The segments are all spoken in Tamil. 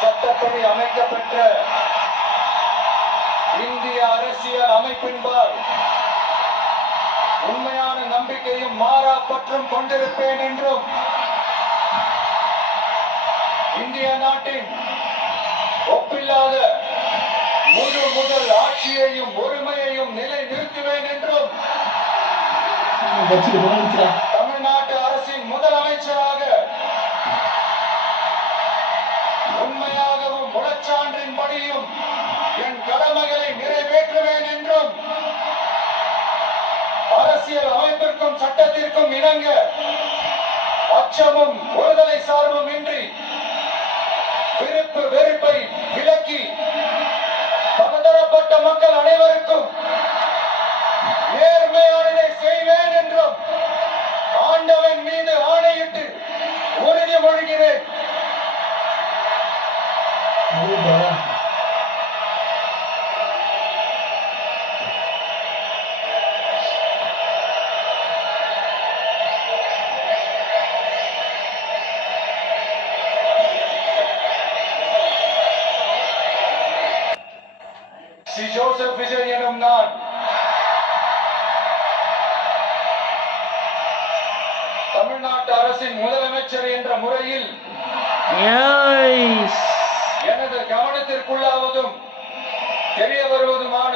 சட்டப்படி அமைக்கப்பெற்ற இந்திய அரசியல் அமைப்பின்பால் உண்மையான நம்பிக்கையும் மாறா பற்றும் கொண்டிருப்பேன் என்றும் இந்திய நாட்டின் ஒப்பில்லாத முதல் ஆட்சியையும் ஒருமையையும் நிலைநிறுத்துவேன் என்றும் தமிழ்நாட்டு அரசின் முதலமைச்சராக உண்மையாகவும் முழச்சான்றின்படியும் என் கடமைகளை நிறைவேற்றுவேன் என்றும் அரசியல் அமைப்பிற்கும் சட்டத்திற்கும் இணங்க அச்சமும் ஒருதலை சார்பும் இன்றி விருப்பு வெறுப்பை விலக்கி பலதரப்பட்ட மக்கள் அனைவருக்கும் நேர்மையானதை செய்வேன் என்றும் ஆண்டவன் மீது ஆணையிட்டு உறுதிமொழிகிறேன். ஸ்ரீ ஜோசப் விஜய் எனும் நான் தமிழ்நாட்டு அரசின் முதலமைச்சர் என்ற முறையில் எனது கவனத்திற்குள்ளாவதும் தெரிய வருவதுமான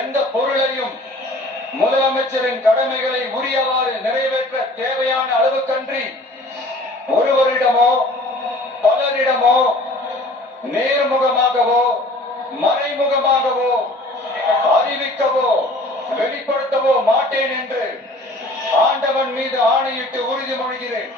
எந்த பொருளையும் முதலமைச்சரின் கடமைகளை உரியவாறு நிறைவேற்ற தேவையான அளவுக்கன்றி ஒருவரிடமோ பலரிடமோ நேர்முகமாகவோ மறைமுகமாகவோ அறிவிக்கவோ வெளிப்படுத்தவோ மாட்டேன் என்று ஆண்டவன் மீது ஆணையிட்டு உறுதிமொழிகிறேன்.